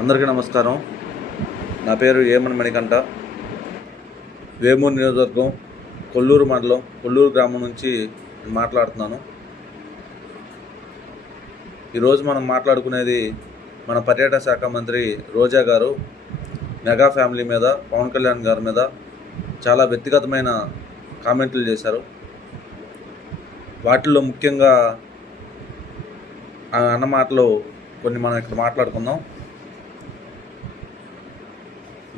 అందరికీ నమస్కారం. నా పేరు ఏమన్ మణికంఠ. వేమూరు నియోజకవర్గం కొల్లూరు మండలం కొల్లూరు గ్రామం నుంచి నేను మాట్లాడుతున్నాను. ఈరోజు మనం మాట్లాడుకునేది మన పర్యాటక శాఖ మంత్రి రోజా గారు మెగా ఫ్యామిలీ మీద పవన్ కళ్యాణ్ గారి మీద చాలా వ్యక్తిగతమైన కామెంట్లు చేశారు. వాటిల్లో ముఖ్యంగా ఆ అన్న మాటలు కొన్ని మనం ఇక్కడ మాట్లాడుకుందాం.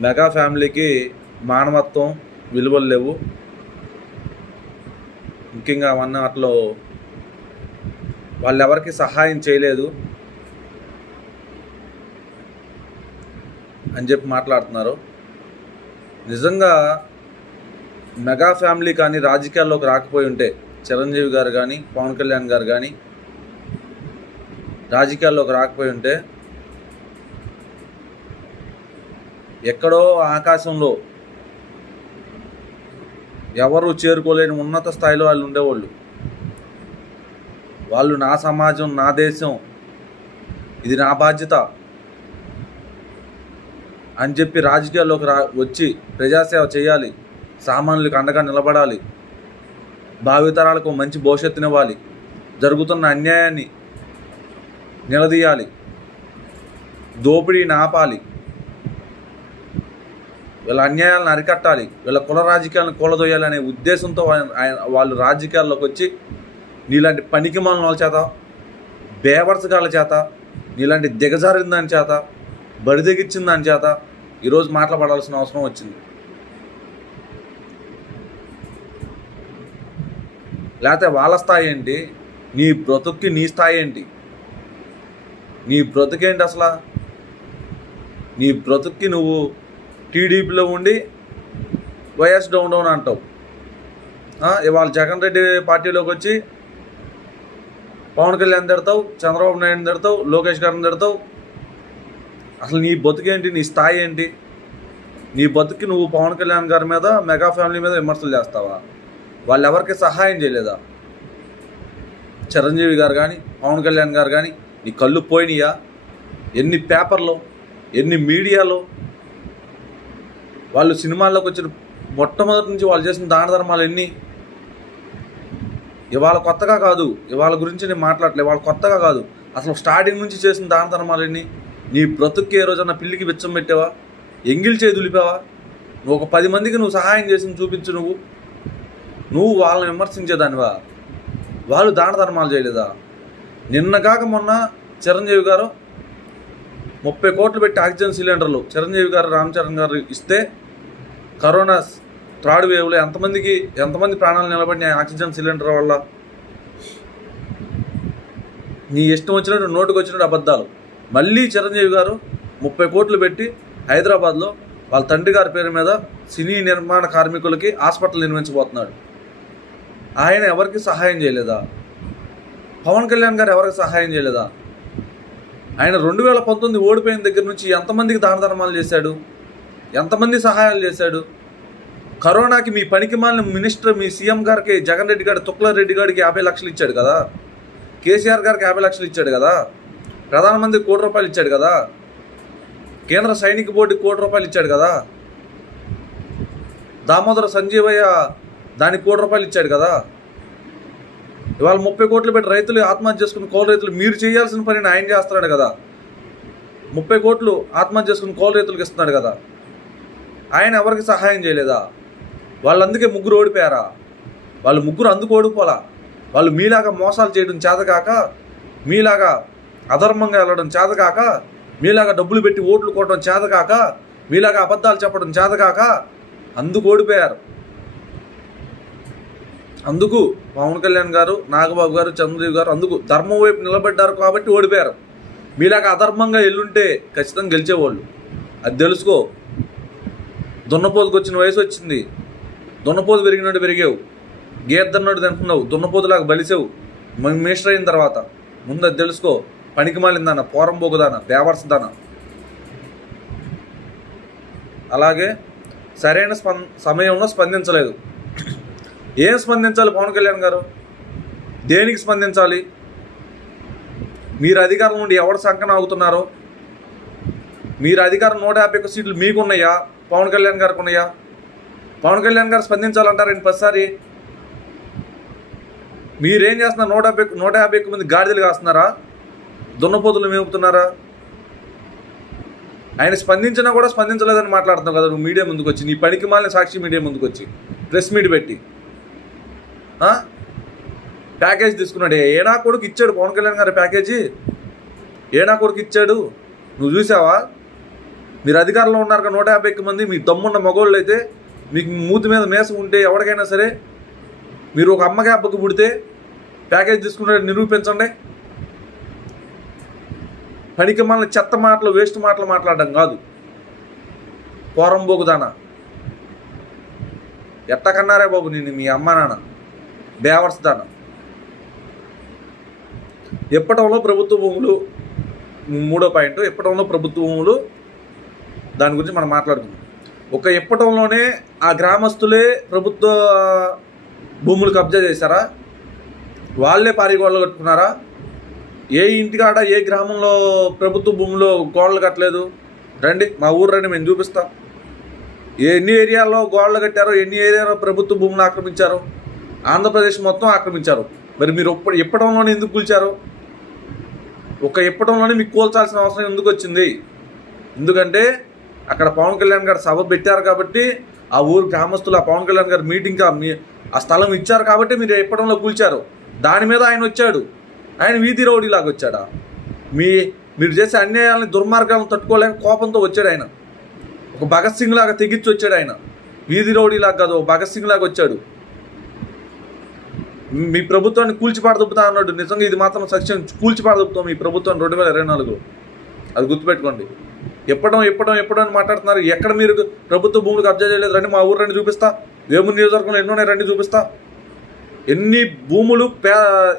మెగా ఫ్యామిలీకి మానవత్వం విలువలు లేవు. ముఖ్యంగా వన్ వాటిలో వాళ్ళు ఎవరికి సహాయం చేయలేదు అని చెప్పి మాట్లాడుతున్నారు. నిజంగా మెగా ఫ్యామిలీ కానీ రాజకీయాల్లోకి రాకపోయి ఉంటే చిరంజీవి గారు కానీ పవన్ కళ్యాణ్ గారు కానీ రాజకీయాల్లోకి రాకపోయి ఉంటే ఎక్కడో ఆకాశంలో ఎవరు చేరుకోలేని ఉన్నత స్థాయిలో వాళ్ళు ఉండేవాళ్ళు. వాళ్ళు నా సమాజం నా దేశం ఇది నా బాధ్యత అని చెప్పి రాజకీయాల్లోకి రా వచ్చి ప్రజాసేవ చేయాలి సామాన్యులకు అండగా నిలబడాలి భావితరాలకు మంచి భవిష్యత్తునివ్వాలి జరుగుతున్న అన్యాయాన్ని నిలదీయాలి దోపిడీని ఆపాలి వీళ్ళ అన్యాయాలను అరికట్టాలి వీళ్ళ కుల రాజకీయాలను కూలదోయాలి అనే ఉద్దేశంతో ఆయన- వాళ్ళు రాజకీయాల్లోకి వచ్చి నీలాంటి పనికి వాళ్ళ చేత బేవర్సగాళ్ళ చేత నీలాంటి దిగజారిన దాని చేత బడిదెగిచ్చిన దాని చేత ఈరోజు మాట్లాడాల్సిన అవసరం వచ్చింది. లేకపోతే వాళ్ళ స్థాయి ఏంటి? నీ బ్రతుక్కి నీ స్థాయి ఏంటి? నీ బ్రతుకేంటి అసలు? నీ బ్రతుక్కి నువ్వు టీడీపీలో ఉండి వైఎస్ డౌన్ డౌన్ అంటావు. ఇవాళ జగన్ రెడ్డి పార్టీలోకి వచ్చి పవన్ కళ్యాణ్ తిడతావు చంద్రబాబు నాయుడు తిడతావు లోకేష్ గారిని తిడతావు. అసలు నీ బతుకేంటి నీ స్థాయి ఏంటి? నీ బతుకి నువ్వు పవన్ కళ్యాణ్ గారి మీద మెగా ఫ్యామిలీ మీద విమర్శలు చేస్తావా? వాళ్ళు ఎవరికి సహాయం చేయలేదా? చిరంజీవి గారు కానీ పవన్ కళ్యాణ్ గారు కానీ నీ కళ్ళు పోయినాయా? ఎన్ని పేపర్లో ఎన్ని మీడియాలో వాళ్ళు సినిమాల్లోకి వచ్చిన మొట్టమొదటి నుంచి వాళ్ళు చేసిన దాన ధర్మాలు ఎన్ని? ఇవాళ కొత్తగా కాదు. ఇవాళ గురించి నేను మాట్లాడలే ఇవాళ కొత్తగా కాదు. అసలు స్టార్టింగ్ నుంచి చేసిన దాన ధర్మాలు ఎన్ని? నీ బ్రతుక్కి ఏ రోజన్నా పిల్లికి బిచ్చం పెట్టావా? ఎంగిల్ చేయి దులిపావా? నువ్వు ఒక పది మందికి నువ్వు సహాయం చేసి చూపించు నువ్వు. నువ్వు వాళ్ళని విమర్శించేదానివా? వాళ్ళు దాన ధర్మాలు చేయలేదా? నిన్న కాక మొన్న చిరంజీవి గారు ముప్పై కోట్లు పెట్టి ఆక్సిజన్ సిలిండర్లు చిరంజీవి గారు రామ్ చరణ్ గారు ఇస్తే కరోనా థర్డ్ వేవ్లో. ఎంతమందికి ఎంతమంది ప్రాణాలు నిలబడినాయి ఆక్సిజన్ సిలిండర్ వల్ల? నీ ఇష్టం వచ్చినట్టు నోటుకు వచ్చినట్టు అబద్ధాలు. మళ్ళీ చిరంజీవి గారు ముప్పై కోట్లు పెట్టి హైదరాబాద్లో వాళ్ళ తండ్రి గారి పేరు మీద సినీ నిర్మాణ కార్మికులకి హాస్పిటల్ నిర్మించబోతున్నాడు. ఆయన ఎవరికి సహాయం చేయలేదా? పవన్ కళ్యాణ్ గారు ఎవరికి సహాయం చేయలేదా? ఆయన రెండు వేల పంతొమ్మిది ఓడిపోయిన దగ్గర నుంచి ఎంతమందికి దాన ధర్మాలు చేశాడు? ఎంతమంది సహాయాలు చేశాడు? కరోనాకి మీ పనికి మాలిన మినిస్టర్ మీ సీఎం గారికి జగన్ రెడ్డి గారు తుక్ల రెడ్డి గారికి యాభై లక్షలు ఇచ్చాడు కదా? కేసీఆర్ గారికి యాభై లక్షలు ఇచ్చాడు కదా? ప్రధానమంత్రి కోటి రూపాయలు ఇచ్చాడు కదా? కేంద్ర సైనిక బోర్డుకి కోటి రూపాయలు ఇచ్చాడు కదా? దామోదర సంజీవయ్య దానికి కోటి రూపాయలు ఇచ్చాడు కదా? ఇవాళ ముప్పై కోట్లు పెట్టి రైతులు ఆత్మహత్య చేసుకున్న కౌలు రైతులు మీరు చేయాల్సిన పనిని ఆయన చేస్తున్నాడు కదా. ముప్పై కోట్లు ఆత్మహత్య చేసుకున్న కౌలు రైతులకు ఇస్తున్నాడు కదా. ఆయన ఎవరికి సహాయం చేయలేదా? వాళ్ళందుకే ముగ్గురు ఓడిపోయారా? వాళ్ళు ముగ్గురు అందుకు ఓడిపోలా వాళ్ళు మీలాగా మోసాలు చేయడం చేతకాక మీలాగా అధర్మంగా వెళ్ళడం చేతకాక మీలాగా డబ్బులు పెట్టి ఓట్లు కొట్టడం చేతకాక మీలాగా అబద్ధాలు చెప్పడం చేతకాక అందుకు ఓడిపోయారు. అందుకు పవన్ కళ్యాణ్ గారు నాగబాబు గారు చంద్రదేవి గారు అందుకు ధర్మం వైపు నిలబడ్డారు కాబట్టి ఓడిపోయారు. మీలాగా అధర్మంగా ఎల్లుంటే ఖచ్చితంగా గెలిచేవాళ్ళు అది తెలుసుకో. దున్నపోతుకు వచ్చిన వయసు వచ్చింది. దున్నపోతు పెరిగినట్టు పెరిగావు. గేద్దన్నట్టు తింటున్నావు. దున్నపోతులాగా బలిసావు. మినిస్టర్ అయిన తర్వాత. ముందు అది తెలుసుకో. పనికి మాలిందాన? పోరంబోగుదాన పోగుదాన అలాగే సరైన స్పం సమయంలో స్పందించలేదు. ఏం స్పందించాలి పవన్ కళ్యాణ్ గారు? దేనికి స్పందించాలి? మీరు అధికారం నుండి ఎవరు సంకన అవుతున్నారు మీరు అధికారం నూట యాభై ఒక్క సీట్లు మీకు ఉన్నాయా పవన్ కళ్యాణ్ గారికి ఉన్నాయా? పవన్ కళ్యాణ్ గారు స్పందించాలంటారండి ప్రతిసారి? మీరేం చేస్తున్నారు నూట యాభై నూట యాభై ఒక్క మంది గాడిదలు కాస్తున్నారా దున్నపోతులు మేపుతున్నారా? ఆయన స్పందించినా కూడా స్పందించలేదని మాట్లాడుతున్నావు కదా నువ్వు మీడియా ముందుకు వచ్చి నీ పనికి మాలిన సాక్షి మీడియా ముందుకు వచ్చి ప్రెస్ మీట్ పెట్టి. ప్యాకేజ్ తీసుకున్నాడు. ఏనా కొడుకు ఇచ్చాడు పవన్ కళ్యాణ్ గారి ప్యాకేజీ ఏనా కొడుకు ఇచ్చాడు? నువ్వు చూసావా? మీరు అధికారంలో ఉన్నారు కదా నూట యాభై మంది మీ దమ్మున్న మగోళ్ళు అయితే మీకు మూతి మీద మేసం ఉంటే ఎవరికైనా సరే మీరు ఒక అమ్మకి అబ్బకు పుడితే ప్యాకేజ్ తీసుకున్నాడు నిరూపించండి. పనికి మన చెత్త మాటలు వేస్ట్ మాటలు మాట్లాడడం కాదు. పోరంబోగుదానా ఎట్టకన్నారే బాబు నేను మీ అమ్మ నాన్న? బేవర్స్ దానం ఎప్పటంలో ప్రభుత్వ భూములు మూడో పాయింట్ ఎప్పటంలో ప్రభుత్వ భూములు దాని గురించి మనం మాట్లాడుకుందాం. ఒక ఇప్పటంలోనే ఆ గ్రామస్తులే ప్రభుత్వ భూములు కబ్జా చేశారా? వాళ్ళే పారిగోళ్ళు కట్టుకున్నారా? ఏ ఇంటికాడ ఏ గ్రామంలో ప్రభుత్వ భూములో గోడలు కట్టలేదు? రండి మా ఊరు రండి మేము చూపిస్తాం. ఎన్ని ఏరియాల్లో గోడలు కట్టారో ఎన్ని ఏరియాలో ప్రభుత్వ భూములు ఆక్రమించారు? ఆంధ్రప్రదేశ్ మొత్తం ఆక్రమించారు. మరి మీరు ఇప్పుడు ఎందుకు కూల్చారు? ఒక ఇప్పటంలోనే మీకు కూల్చాల్సిన అవసరం ఎందుకు వచ్చింది? ఎందుకంటే అక్కడ పవన్ కళ్యాణ్ గారు సభ పెట్టారు కాబట్టి ఆ ఊరు గ్రామస్తులు ఆ పవన్ కళ్యాణ్ గారు మీటింగ్ మీ ఆ స్థలం ఇచ్చారు కాబట్టి మీరు ఇప్పటంలో కూల్చారు? దాని మీద ఆయన వచ్చాడు. ఆయన వీధి రౌడీలాగా వచ్చాడా? మీ మీరు చేసే అన్యాయాలని దుర్మార్గాలను తట్టుకోలేక కోపంతో వచ్చాడు ఆయన. ఒక భగత్ సింగ్ లాగా తెగించి వచ్చాడు ఆయన. వీధి రౌడీలాగా కాదు భగత్ సింగ్ లాగా వచ్చాడు. మీ ప్రభుత్వాన్ని కూల్చిపాడదుపుతా అన్నాడు. నిజంగా ఇది మాత్రం సత్యం. కూల్చిపాడదుపుతాం మీ ప్రభుత్వం రెండు వేల ఇరవై నాలుగు అది గుర్తుపెట్టుకోండి. ఎప్పడం ఎప్పడం ఎప్పడం అని మాట్లాడుతున్నారు. ఎక్కడ మీరు ప్రభుత్వ భూములు కబ్జా చేయలేదు? రండి మా ఊరు రండి చూపిస్తా. వేము నియోజకవర్గంలో ఎన్నోనే రండి చూపిస్తా. ఎన్ని భూములు పే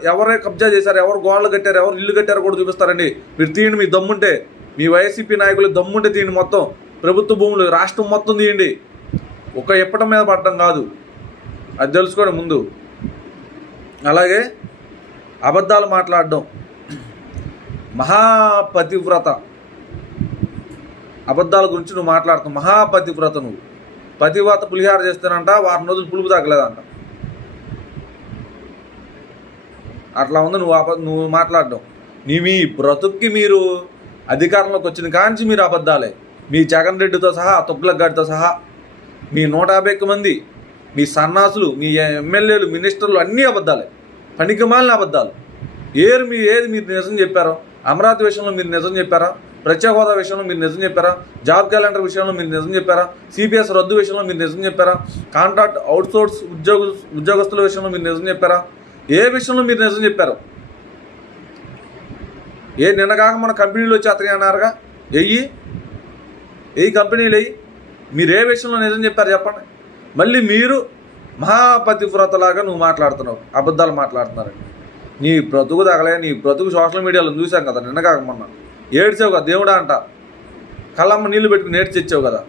ఎవరే కబ్జా చేశారు ఎవరు గోడలు కట్టారు ఎవరు ఇల్లు కట్టారో కూడా చూపిస్తారండి. మీరు తీయండి మీ దమ్ముంటే. మీ వైసీపీ నాయకులు దమ్ముంటే తీయండి మొత్తం. ప్రభుత్వ భూములు రాష్ట్రం మొత్తం తీయండి. ఒక ఎప్పటం మీద పడటం కాదు. అది తెలుసుకోండి ముందు. అలాగే అబద్ధాలు మాట్లాడడం. మహాపతివ్రత. అబద్ధాల గురించి నువ్వు మాట్లాడుతావు మహాపతివ్రత నువ్వు. పతివ్రత పులిహార చేస్తానంట వారం రోజులు పులుపు తగ్గలేదంట అట్లా ఉంది నువ్వు అబ నువ్వు మాట్లాడడం. నీ మీ బ్రతుక్కి మీరు అధికారంలోకి వచ్చిన కాంచి మీరు అబద్ధాలే. మీ జగన్ రెడ్డితో సహా తొగ్లక్ గారితో సహా మీ నూట యాభై మంది మీ సన్నాసులు మీ ఎమ్మెల్యేలు మినిస్టర్లు అన్నీ అబద్ధాలే. పనికిమాలిన అబద్ధాలు. ఏరు మీరు ఏది మీరు నిజం చెప్పారో అమరావతి విషయంలో మీరు నిజం చెప్పారా ప్రత్యేక హోదా విషయంలో మీరు నిజం చెప్పారా జాబ్ క్యాలెండర్ విషయంలో మీరు నిజం చెప్పారా సిపిఎస్ రద్దు విషయంలో మీరు నిజం చెప్పారా కాంట్రాక్ట్ అవుట్సోర్స్ ఉద్యోగ ఉద్యోగస్తుల విషయంలో మీరు నిజం చెప్పారా ఏ విషయంలో మీరు నిజం చెప్పారు? ఏ నిన్నగాక మన కంపెనీలు వచ్చి అతని అన్నారుగా? వెయ్యి వెయ్యి కంపెనీలు వెయ్యి మీరు ఏ విషయంలో నిజం చెప్పారు చెప్పండి. మళ్ళీ మీరు మహాపతివ్రతలాగా నువ్వు మాట్లాడుతున్నావు అబద్ధాలు మాట్లాడుతున్నారండి. నీ బ్రతుకు తగలే నీ బ్రతుకు సోషల్ మీడియాలో చూసాం కదా నిన్నగాక మొన్న. ఏడ్చావు కదా దేవుడా అంట. కళ్ళమ్మ నీళ్ళు పెట్టుకుని ఏడ్చి ఇచ్చావు కదా.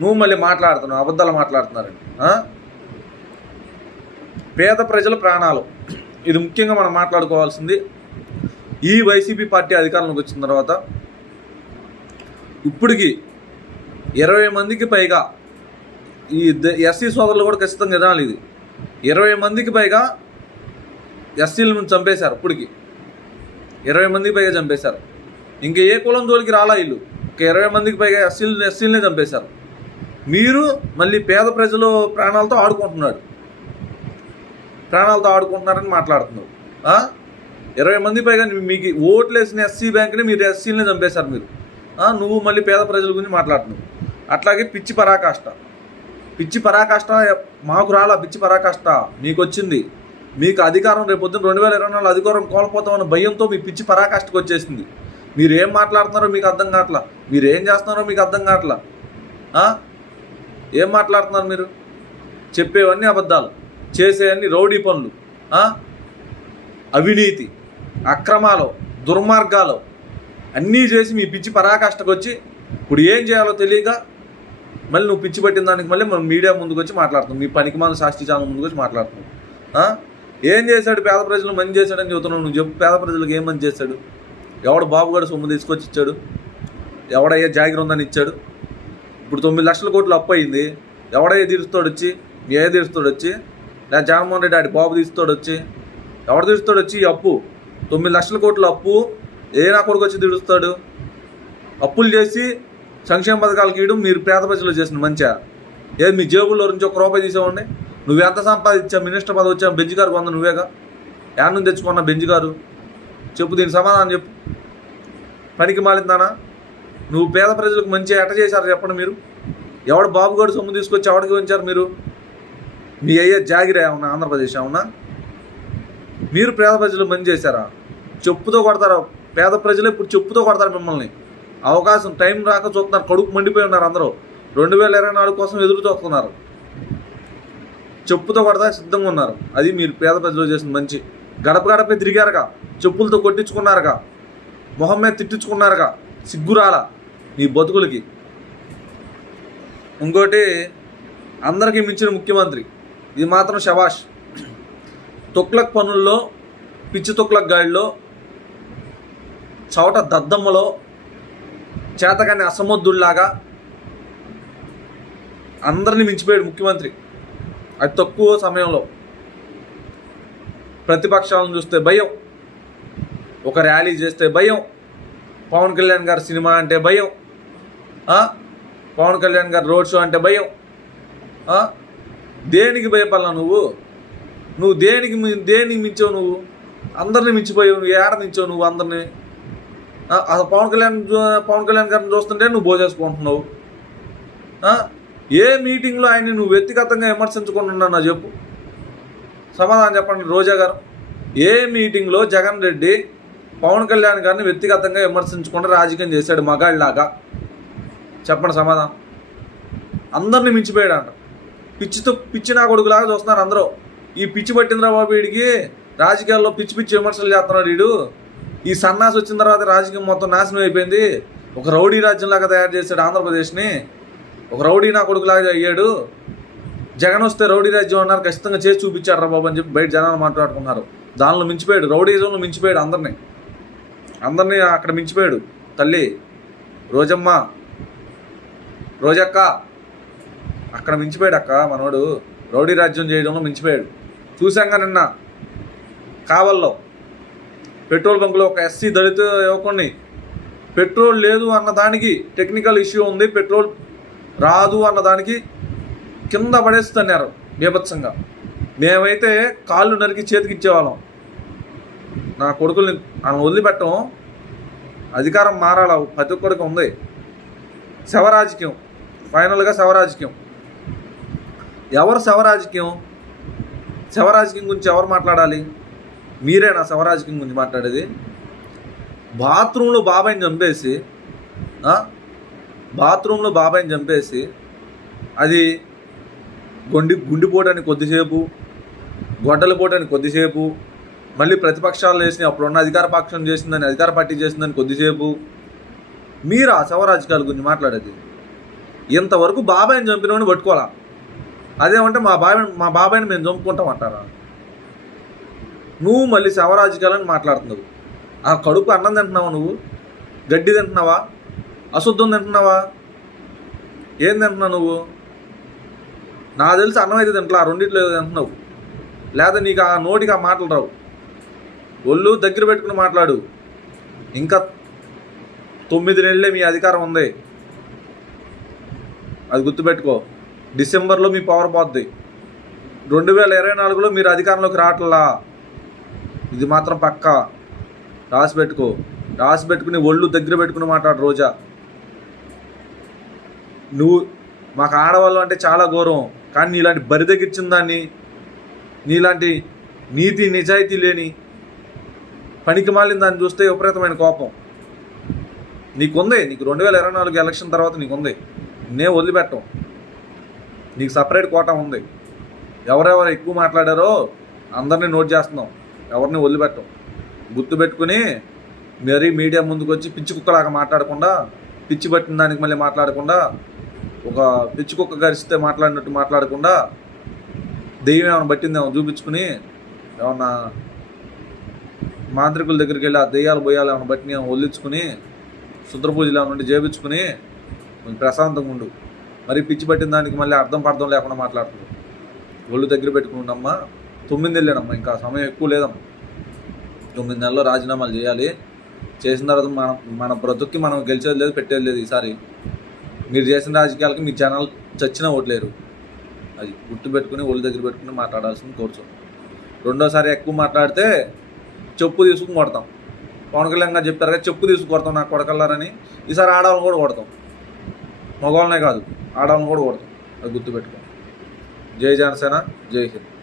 నువ్వు మళ్ళీ మాట్లాడుతున్నావు అబద్ధాలు మాట్లాడుతున్నారండి. పేద ప్రజల ప్రాణాలు. ఇది ముఖ్యంగా మనం మాట్లాడుకోవాల్సింది ఈ వైసీపీ పార్టీ అధికారంలోకి వచ్చిన తర్వాత ఇప్పటికి ఇరవై మందికి పైగా ఈ ఎస్సీ సోదరులు కూడా ఖచ్చితంగా వినాలి ఇది. ఇరవై మందికి పైగా ఎస్సీలను చంపేశారు ఇప్పటికి. ఇరవై మందికి పైగా చంపేశారు. ఇంకా ఏ కులం జోలికి రాలా వీళ్ళు? ఒక ఇరవై మందికి పైగా ఎస్సీలు ఎస్సీలనే చంపేశారు. మీరు మళ్ళీ పేద ప్రజలు ప్రాణాలతో ఆడుకుంటున్నాడు. ప్రాణాలతో ఆడుకుంటున్నారని మాట్లాడుతున్నారు. ఇరవై మంది పైగా మీకు ఓట్లు వేసిన ఎస్సీ బ్యాంక్ని మీరు ఎస్సీలనే చంపేశారు మీరు. నువ్వు మళ్ళీ పేద ప్రజల గురించి మాట్లాడుతున్నావు. అట్లాగే పిచ్చి పరాకాష్ట. పిచ్చి పరాకాష్ట మాకు రాలా పిచ్చి పరాకాష్ట. మీకు వచ్చింది మీకు అధికారం రేపు పొద్దున్న రెండు వేల ఇరవై నాలుగు అధికారం కోల్పోతామన్న భయంతో మీ పిచ్చి పరాకాష్ఠకు వచ్చేసింది. మీరు ఏం మాట్లాడుతున్నారో మీకు అర్థం కావట్లా? మీరు ఏం చేస్తున్నారో మీకు అర్థం కావట్లా? ఏం మాట్లాడుతున్నారు మీరు? చెప్పేవన్నీ అబద్ధాలు. చేసేవన్నీ రౌడీ పనులు. అవినీతి అక్రమాలు దుర్మార్గాలు అన్నీ చేసి మీ పిచ్చి పరాకాష్ఠకు వచ్చి ఇప్పుడు ఏం చేయాలో తెలియక మళ్ళీ నువ్వు పిచ్చి పట్టిన దానికి మళ్ళీ మనం మీడియా ముందుకు వచ్చి మాట్లాడుతాం మీ పనికి మన సాక్షి ఛానల్ ముందుకు వచ్చి మాట్లాడుతున్నాం. ఏం చేశాడు? పేద ప్రజలు మంచి చేశాడని చెబుతున్నావు. నువ్వు చెప్పు పేద ప్రజలకు ఏం మంచి చేశాడు? ఎవడు బాబు కూడా సొమ్ము తీసుకొచ్చి ఇచ్చాడు? ఎవడయ్యే జాగ్రత్త ఉందని ఇచ్చాడు? ఇప్పుడు తొమ్మిది లక్షల కోట్లు అప్పు అయింది. ఎవడయ్యే తీరుస్తాడు వచ్చి? ఏ తీరుస్తాడు వచ్చి? నా జగన్మోహన్ రెడ్డి ఆడి బాబు తీస్తాడు వచ్చి? ఎవడు తీరుస్తాడు వచ్చి? ఈ అప్పు. తొమ్మిది లక్షల కోట్ల అప్పు. ఏ నా కొడుకు వచ్చి తీరుస్తాడు? అప్పులు చేసి సంక్షేమ పథకాలు ఇవ్వడం మీరు పేద ప్రజలు చేసిన మంచిగా ఏది మీ జేబుల్లో నుంచి ఒక రూపాయి తీసేవాడిని? నువ్వు ఎంత సంపాదించా మినిస్టర్ పదవి వచ్చా బెంచ్ గారు కొంద నువ్వేగా? యాడ్ నుంచి తెచ్చుకున్న బెంచ్ గారు చెప్పు దీని సమాధానం చెప్పు. పనికి మాలిందానా? నువ్వు పేద ప్రజలకు మంచిగా ఎట్ట చేశారు చెప్పండి మీరు? ఎవడు బాబుగారు సొమ్ము తీసుకొచ్చి ఎవడికి ఉంచారు మీరు? మీ అయ్యే జాగిరే ఏమన్నా ఆంధ్రప్రదేశ్ అవునా మీరు పేద ప్రజలు మంచి చేశారా? చెప్పుతో కొడతారా? పేద ప్రజలు ఇప్పుడు చెప్పుతో కొడతారు మిమ్మల్ని. అవకాశం టైం రాక చూస్తున్నారు కడుపు మండిపోయి ఉన్నారు అందరూ. రెండు వేల ఇరవై నాలుగు కోసం ఎదురు చూస్తున్నారు. చెప్పుతో కొడదా సిద్ధంగా ఉన్నారు. అది మీరు పేద ప్రజలు చేసిన మంచి. గడప గడపే తిరిగారుగా. చెప్పులతో కొట్టించుకున్నారుగా. మొహం మీద తిట్టించుకున్నారుగా. సిగ్గురాల నీ బతుకులకి. ఇంకోటి అందరికీ మించిన ముఖ్యమంత్రి. ఇది మాత్రం శబాష్ తొక్లక్ పనుల్లో పిచ్చి తొక్లక్ గాడిలో చవట దద్దమ్మలో చేతగాని అసమర్థుల్లాగా అందరిని మించిపోయాడు ముఖ్యమంత్రి. అతి తక్కువ సమయంలో ప్రతిపక్షాలను చూస్తే భయం. ఒక ర్యాలీ చేస్తే భయం. పవన్ కళ్యాణ్ గారి సినిమా అంటే భయం. పవన్ కళ్యాణ్ గారి రోడ్ షో అంటే భయం. దేనికి భయపడాల నువ్వు? నువ్వు దేనికి దేనికి మించావు నువ్వు? అందరిని మించిపోయావు నువ్వు ఏడ మించావు నువ్వు అందరిని? అసలు పవన్ కళ్యాణ్ పవన్ కళ్యాణ్ గారిని చూస్తుంటే నువ్వు భోజేసుకుంటున్నావు ఏ మీటింగ్లో ఆయన్ని నువ్వు వ్యక్తిగతంగా విమర్శించుకుంటున్నా నా చెప్పు. సమాధానం చెప్పండి రోజా గారు. ఏ మీటింగ్లో జగన్ రెడ్డి పవన్ కళ్యాణ్ గారిని వ్యక్తిగతంగా విమర్శించకుండా రాజకీయం చేశాడు మగాళ్ళలాగా? చెప్పండి సమాధానం. అందరిని మించిపోయాడంట. పిచ్చితో పిచ్చి నా కొడుకులాగా చూస్తున్నారు అందరూ. ఈ పిచ్చి పట్టిందిరా బాబు వీడికి రాజకీయాల్లో పిచ్చి పిచ్చి విమర్శలు చేస్తున్నాడు వీడు. ఈ సన్నాసి వచ్చిన తర్వాత రాజకీయం మొత్తం నాశనం అయిపోయింది. ఒక రౌడీ రాజ్యంలాగా తయారు చేశాడు ఆంధ్రప్రదేశ్ని. ఒక రౌడీ నా కొడుకులాగా అయ్యాడు. జగన్ వస్తే రౌడీ రాజ్యం అన్నారు ఖచ్చితంగా చేసి చూపించాడు రా బాబు అని చెప్పి బయట జనాలు మాట్లాడుకున్నారు. దానిలో మించిపోయాడు రౌడీజంలో మించిపోయాడు అందరినీ. అందరినీ అక్కడ మించిపోయాడు. తల్లి రోజమ్మ రోజక్క అక్కడ మించిపోయాడు అక్క మనోడు. రౌడీ రాజ్యం చేయడంలో మించిపోయాడు. చూశాంగా నిన్న కావల్లో. పెట్రోల్ బంకులో ఒక ఎస్సీ దళిత యువకుడిని పెట్రోల్ లేదు అన్న దానికి టెక్నికల్ ఇష్యూ ఉంది పెట్రోల్ రాదు అన్నదానికి కింద పడేస్తున్నారు బీభత్సంగా. మేమైతే కాళ్ళు నరికి చేతికి ఇచ్చేవాళ్ళం. నా కొడుకుల్ని ఆమె వదిలిపెట్టం. అధికారం మారాల ప్రతి ఒక్కడికి ఉంది. శవరాజకీయం. ఫైనల్గా శవరాజకీయం. ఎవరు శవరాజకీయం? శవరాజకీయం గురించి ఎవరు మాట్లాడాలి? మీరేనా శవరాజకీయం గురించి మాట్లాడేది. బాత్రూంలో బాబాయిని చంపేసి బాత్రూంలో బాబాయిని చంపేసి అది గుండి గుండిపోవటానికి కొద్దిసేపు గొడ్డలు పోవటానికి కొద్దిసేపు మళ్ళీ ప్రతిపక్షాలు వేసినాయి అప్పుడున్న అధికార పక్షం చేసిందని అధికార పార్టీ చేసిందని కొద్దిసేపు మీరు ఆ శవరాజకాల గురించి మాట్లాడేది. ఇంతవరకు బాబాయిని చంపినవని పట్టుకోవాలా? అదేమంటే మా బాబాయ్ మా బాబాయిని మేము చంపుకుంటాం అంటారా నువ్వు మళ్ళీ శవరాజకీయాలని మాట్లాడుతున్నావు. ఆ కడుపు అన్నం తింటున్నావా నువ్వు? గడ్డి తింటున్నావా? అశుద్ధం తింటున్నావా? ఏం తింటున్నావు నువ్వు? నా తెలిసి అన్నం అయితే తింటలా ఆ రెండిట్లో తింటున్నావు. లేదా నీకు ఆ నోటికి ఆ మాటలు రావు. ఒళ్ళు దగ్గర పెట్టుకుని మాట్లాడు. ఇంకా తొమ్మిది నెలలే మీ అధికారం ఉంది. అది గుర్తుపెట్టుకో. డిసెంబర్లో మీ పవర్ పోద్ది. రెండు వేల ఇరవై నాలుగులో మీరు అధికారంలోకి రావట్లా. ఇది మాత్రం పక్కా. రాసి పెట్టుకో. రాసి పెట్టుకుని ఒళ్ళు దగ్గర పెట్టుకుని మాట్లాడు రోజా. నువ్వు మాకు ఆడవాళ్ళు అంటే చాలా గౌరవం కానీ నీలాంటి బరి దగ్గరిచ్చిన దాన్ని నీలాంటి నీతి నిజాయితీ లేని పనికి మాలిన దాన్ని చూస్తే విపరీతమైన కోపం. నీకుంది? నీకు రెండు వేల ఇరవై నాలుగు ఎలక్షన్ తర్వాత నీకుంది. నే వదిలిపెట్టం. నీకు సపరేట్ కోట ఉంది. ఎవరెవరు ఎక్కువ మాట్లాడారో అందరినీ నోట్ చేస్తున్నాం. ఎవరిని వదిలిపెట్టం. గుర్తుపెట్టుకుని మరీ మీడియా ముందుకు వచ్చి పిచ్చి కుక్కలాగా మాట్లాడకుండా పిచ్చి పట్టిన దానికి మళ్ళీ మాట్లాడకుండా ఒక పిచ్చి కుక్క గరిస్తే మాట్లాడినట్టు మాట్లాడకుండా దెయ్యం ఏమైనా పట్టిందేమో చూపించుకుని ఏమన్నా మాంత్రికుల దగ్గరికి వెళ్ళి ఆ దెయ్యాలు బొయ్యాలు ఏమైనా బట్టి వదిలించుకుని శుద్ర పూజలు నుండి చేపించుకుని కొంచెం ప్రశాంతంగా ఉండు. మరి పిచ్చి పట్టిన దానికి మళ్ళీ అర్థం పర్థం లేకుండా మాట్లాడుతుంది ఒళ్ళు దగ్గర పెట్టుకుని ఉండమ్మా తొమ్మిది నెలలేనమ్మా ఇంకా సమయం ఎక్కువ లేదమ్మా. తొమ్మిది నెలల్లో రాజీనామాలు చేయాలి. చేసిన తర్వాత మన మన బ్రతుక్కి మనం గెలిచేది లేదు పెట్టేది లేదు ఈసారి. మీరు చేసిన రాజకీయాలకి మీ జనాలు చచ్చినా ఓట్లేరు. అది గుర్తు పెట్టుకుని ఒళ్ళు దగ్గర పెట్టుకుని మాట్లాడాల్సింది కోర్చు. రెండోసారి ఎక్కువ మాట్లాడితే చెప్పు తీసుకుని కొడతాం. పవన్ కళ్యాణ్ గారు చెప్పారు కదా చెప్పు తీసుకు కొడతాం నాకు కొడకల్లారని. ఈసారి ఆడవాళ్ళని కూడా కొడతాం. మగవాళ్ళనే కాదు ఆడవాళ్ళని కూడా కొడతాం. అది గుర్తుపెట్టుకో జై జనసేన జై హింద్.